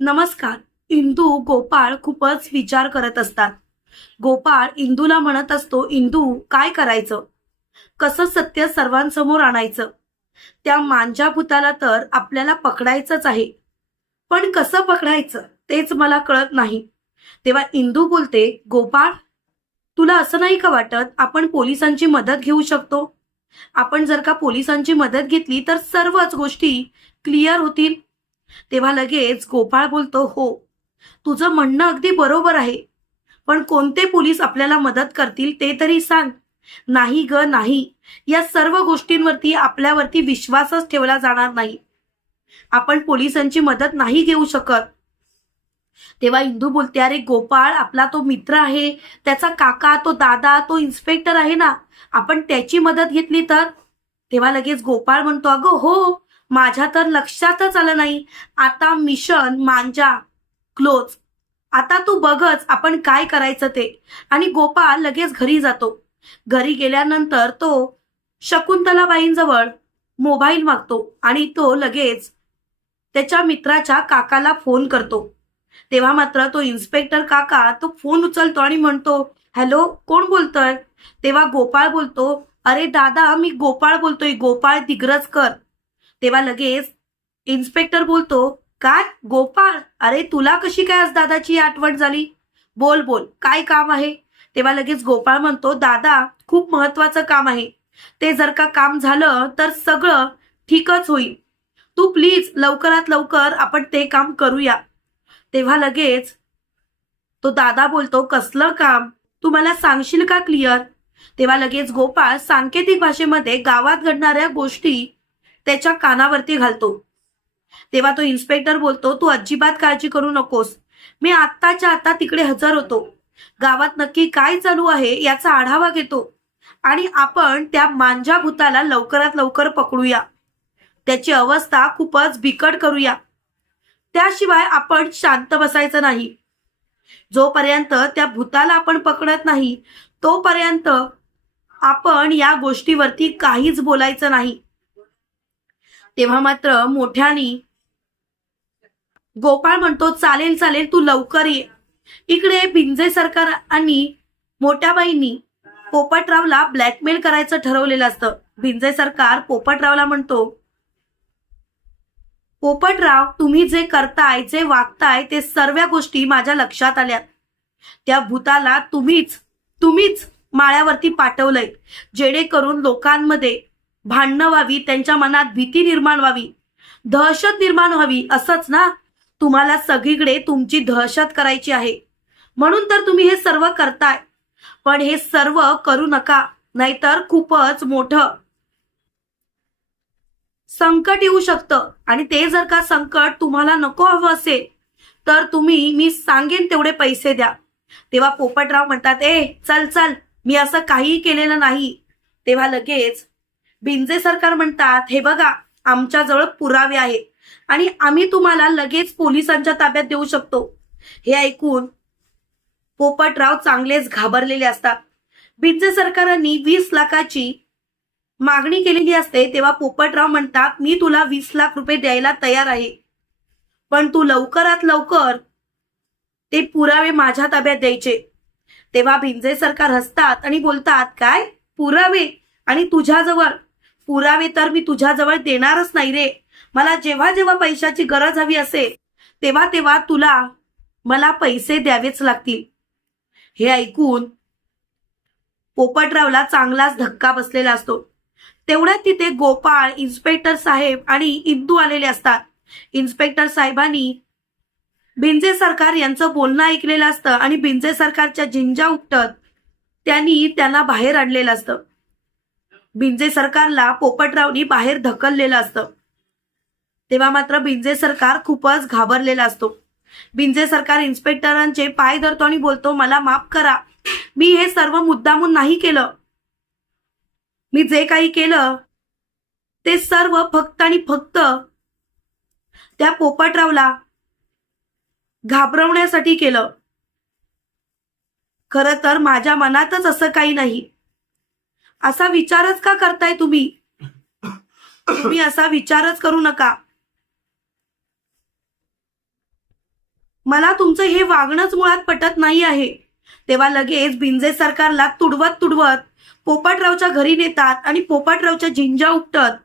नमस्कार. इंदू गोपाळ खूपच विचार करत असतात. गोपाळ इंदूला म्हणत असतो इंदू काय करायचं? कसं सत्य सर्वांसमोर आणायचं? त्या मांजा भूताला तर आपल्याला पकडायचंच आहे. पण कसं पकडायचं? तेच मला कळत नाही. तेव्हा इंदू बोलते गोपाळ तुला असं नाही का वाटत आपण पोलिसांची मदत घेऊ शकतो? आपण जर का पोलिसांची मदत घेतली तर सर्वच गोष्टी क्लिअर होतील. तेव्हा लगेच गोपाळ बोलतो हो तुझं म्हणणं अगदी बरोबर आहे. पण कोणते पोलीस आपल्याला मदत करतील ते तरी सांग. नाही ग नाही. या सर्व गोष्टींवरती आपल्यावरती विश्वासच ठेवला जाणार नाही. आपण पोलिसांची मदत नाही घेऊ शकत. तेव्हा इंदू बोलते अरे गोपाळ आपला तो मित्र आहे. त्याचा काका तो दादा तो इन्स्पेक्टर आहे ना. आपण त्याची मदत घेतली तर? तेव्हा लगेच गोपाळ म्हणतो अगं हो माझ्या तर लक्षातच आलं नाही. आता मिशन मांजा क्लोज. आता तू बघच आपण काय करायचं ते. आणि गोपाळ लगेच घरी जातो. घरी गेल्यानंतर तो शकुंतलाबाईंजवळ मोबाईल मागतो आणि तो लगेच त्याच्या मित्राच्या काकाला फोन करतो. तेव्हा मात्र तो इन्स्पेक्टर काका तो फोन उचलतो आणि म्हणतो हॅलो कोण बोलतोय? तेव्हा गोपाळ बोलतो अरे दादा मी गोपाळ बोलतोय. गोपाळ दिग्रजकर. तेव्हा लगेच इन्स्पेक्टर बोलतो काय? गोपाळ? अरे तुला कशी काय आज दादाची आठवण झाली? बोल बोल. काय काम आहे? तेव्हा लगेच गोपाळ म्हणतो दादा खूप महत्वाचं काम आहे. ते जर का काम झालं तर सगळं ठीकच होईल. तू प्लीज लवकरात लवकर आपण ते काम करूया. तेव्हा लगेच तो दादा बोलतो कसलं काम? तू मला सांगशील का क्लिअर? तेव्हा लगेच गोपाळ सांकेतिक भाषेमध्ये गावात घडणाऱ्या गोष्टी त्याच्या कानावरती घालतो. तेव्हा तो इन्स्पेक्टर बोलतो तू अजिबात काळजी करू नकोस. मी आत्ताच्या आता तिकडे हजर होतो. गावात नक्की काय चालू आहे याचा आढावा घेतो. आणि आपण त्या मांजा भूताला लवकरात लवकर पकडूया. त्याची अवस्था खूपच बिकट करूया. त्याशिवाय आपण शांत बसायचं नाही. जोपर्यंत त्या भूताला आपण पकडत नाही तोपर्यंत आपण या गोष्टीवरती काहीच बोलायचं नाही. तेव्हा मात्र मोठ्यानी गोपाळ म्हणतो चालेल चालेल तू लवकर ये. इकडे भिंजे सरकार आणि मोठ्याबाईंनी पोपटरावला ब्लॅकमेल करायचं ठरवलेलं असतं. भिंजे सरकार पोपटरावला म्हणतो पोपटराव तुम्ही जे करताय जे वागताय ते सर्व गोष्टी माझ्या लक्षात आल्या त्या भूताला तुम्हीच तुम्हीच माळ्यावरती पाठवलंय. जेणेकरून लोकांमध्ये भांडणं व्हावी त्यांच्या मनात भीती निर्माण व्हावी. दहशत निर्माण व्हावी असंच ना? तुम्हाला सगळीकडे तुमची दहशत करायची आहे. म्हणून तर तुम्ही हे सर्व करताय. पण हे सर्व करू नका नाहीतर खूपच मोठं. संकट येऊ शकतं आणि ते जर का संकट तुम्हाला नको हवं असेल तर तुम्ही मी सांगेन तेवढे पैसे द्या. तेव्हा पोपटराव म्हणतात ए चल चल मी असं काहीही केलेलं नाही. तेव्हा लगेच भिंजे सरकार म्हणतात हे बघा आमच्याजवळ पुरावे आहेत आणि आम्ही तुम्हाला लगेच पोलिसांच्या ताब्यात देऊ शकतो. हे ऐकून पोपटराव चांगलेच घाबरलेले असतात. भिंजे सरकारांनी वीस लाखाची मागणी केलेली असते तेव्हा पोपटराव म्हणतात मी तुला वीस लाख रुपये द्यायला तयार आहे पण तू लवकरात लवकर ते पुरावे माझ्या ताब्यात द्यायचे. तेव्हा भिंजे सरकार हसतात आणि बोलतात काय? पुरावे? आणि तुझ्याजवळ पुरावे तर मी तुझ्याजवळ देणारच नाही रे. मला जेव्हा जेव्हा पैशाची गरज हवी असेल तेव्हा तेव्हा तुला मला पैसे द्यावेच लागतील. हे ऐकून पोपटरावला चांगलाच धक्का बसलेला असतो. तेवढ्यात तिथे गोपाळ इन्स्पेक्टर साहेब आणि इंदू आलेले असतात. इन्स्पेक्टर साहेबांनी भिंजे सरकार यांचं बोलणं ऐकलेलं असतं आणि भिंजे सरकारच्या जिंजा उपटत त्यांनी त्यांना बाहेर आणलेलं असतं. भिंजे सरकारला पोपटरावनी बाहेर ढकललेलं असतं. तेव्हा मात्र भिंजे सरकार खूपच घाबरलेला असतो. भिंजे सरकार इन्स्पेक्टरांचे पाय धरतो आणि बोलतो मला माफ करा. मी हे सर्व मुद्दामून नाही केलं. मी जे काही केलं ते सर्व फक्त आणि फक्त त्या पोपटरावला घाबरवण्यासाठी केलं. खरं तर माझ्या मनातच असं काही नाही. असा विचारच का करताय तुम्ही? तुम्ही असा विचारच करू नका. मला तुमचं हे वागणंच मुळात पटत नाही आहे. तेव्हा लगेच बिंजे सरकारला तुडवत तुडवत पोपटरावच्या घरी नेतात आणि पोपटरावच्या झिंजा उपटत.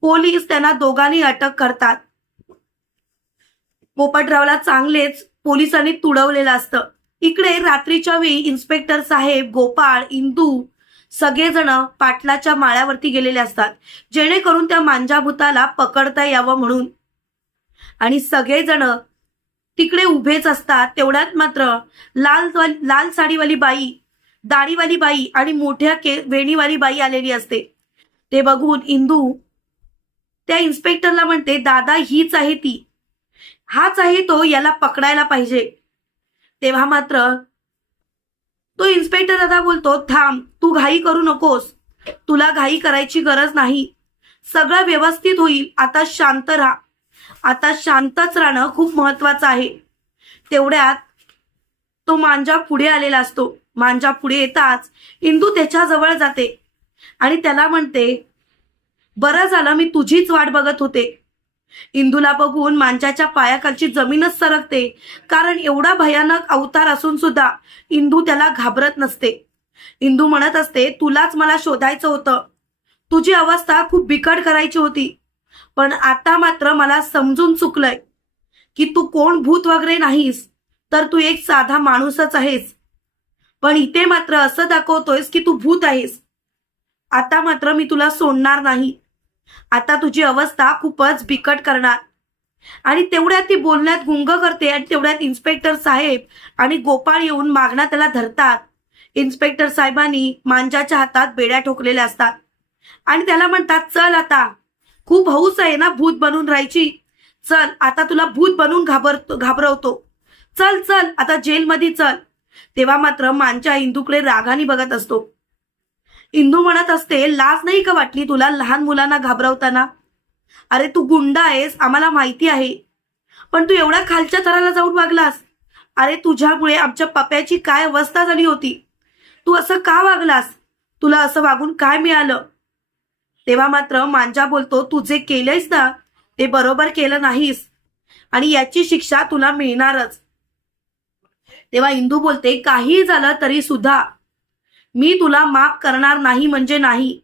पोलीस त्यांना दोघांनी अटक करतात. पोपटरावला चांगलेच पोलिसांनी तुडवलेलं असतं. इकडे रात्रीच्या वेळी इन्स्पेक्टर साहेब गोपाळ इंदू सगळेजण पाटलाच्या माळ्यावरती गेलेले असतात. जेणेकरून त्या मांजाभूताला पकडता यावं म्हणून. आणि सगळेजण तिकडे उभेच असतात. तेवढ्यात मात्र लाल लाल साडीवाली बाई दाढीवाली बाई आणि मोठ्या के वेणीवाली बाई आलेली असते. ते बघून इंदू त्या इन्स्पेक्टरला म्हणते दादा हीच आहे ती. हाच आहे तो याला पकडायला पाहिजे. तेव्हा मात्र तो इन्स्पेक्टर दादा बोलतो थांब तू घाई करू नकोस. तुला घाई करायची गरज नाही. सगळं व्यवस्थित होईल. आता शांत राहा. आता शांतच राहणं खूप महत्वाचं आहे. तेवढ्यात तो मांजा पुढे आलेला असतो. मांजा पुढे येताच इंदू त्याच्याजवळ जाते आणि त्याला म्हणते बरं झालं मी तुझीच वाट बघत होते. इंदूला बघून मांजाच्या पायाखालची जमीनच सरकते. कारण एवढा भयानक अवतार असून सुद्धा इंदू त्याला घाबरत नसते. इंदू म्हणत असते तुलाच मला शोधायचं होतं. तुझी अवस्था खूप बिकट करायची होती. पण आता मात्र मला समजून चुकलंय की तू कोण भूत वगैरे नाहीस तर तू एक साधा माणूसच आहेस. पण इथे मात्र असं दाखवतोयस की तू भूत आहेस. आता मात्र मी तुला सोडणार नाही. आता तुझी अवस्था खूपच बिकट करणार. आणि तेवढ्यात ती बोलण्यात गुंग करते आणि तेवढ्यात इन्स्पेक्टर साहेब आणि गोपाळ येऊन मागणा त्याला धरतात. इन्स्पेक्टर साहेबांनी मांजाच्या हातात बेड्या ठोकलेल्या असतात. आणि त्याला म्हणतात चल आता. खूप हौस आहे ना भूत बनून राहायची. चल आता तुला भूत बनून घाबरतो घाबरवतो. चल चल आता जेलमध्ये चल. तेव्हा मात्र मांजा इंदूकडे रागाने बघत असतो. इंदू म्हणत असते लाज नाही का वाटली तुला लहान मुलांना घाबरवताना? अरे तू गुंडा आहेस आम्हाला माहिती आहे. पण तू एवढ्या खालच्या थराला जाऊन वागलास. अरे तुझ्यामुळे आमच्या पप्याची काय अवस्था झाली होती? तू असं का वागलास? तुला असं वागून काय मिळालं? तेव्हा मात्र मांजा बोलतो तू जे केलंयस ना ते बरोबर केलं नाहीस. आणि याची शिक्षा तुला मिळणारच. तेव्हा इंदू बोलते काही झालं तरी सुद्धा मी तुला माफ करणार नाही म्हणजे नाही.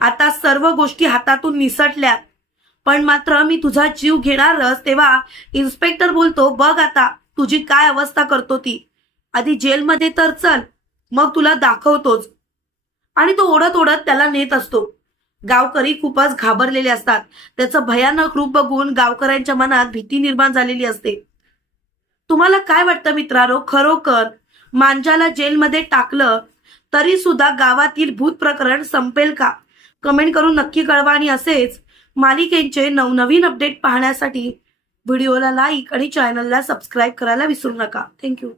आता सर्व गोष्टी हातातून निसटल्यात. पण मात्र मी तुझा जीव घेणारच तेव्हा इन्स्पेक्टर बोलतो बघ आता तुझी काय अवस्था करतो ती. आधी जेलमध्ये तर चल मग तुला दाखवतोच. आणि तो ओढत ओढत त्याला नेत असतो. गावकरी खूपच घाबरलेले असतात. त्याचं भयानक रूप बघून गावकऱ्यांच्या मनात भीती निर्माण झालेली असते. तुम्हाला काय वाटतं मित्रांनो? खरोखर मांजाला जेलमध्ये टाकलं तरी सुद्धा गावातील भूत प्रकरण संपेल का? कमेंट करून नक्की कळवा आणि असेच मालिकेंचे नवनवीन अपडेट पाहण्यासाठी व्हिडिओला लाईक आणि चॅनलला सबस्क्राईब करायला विसरू नका. थँक्यू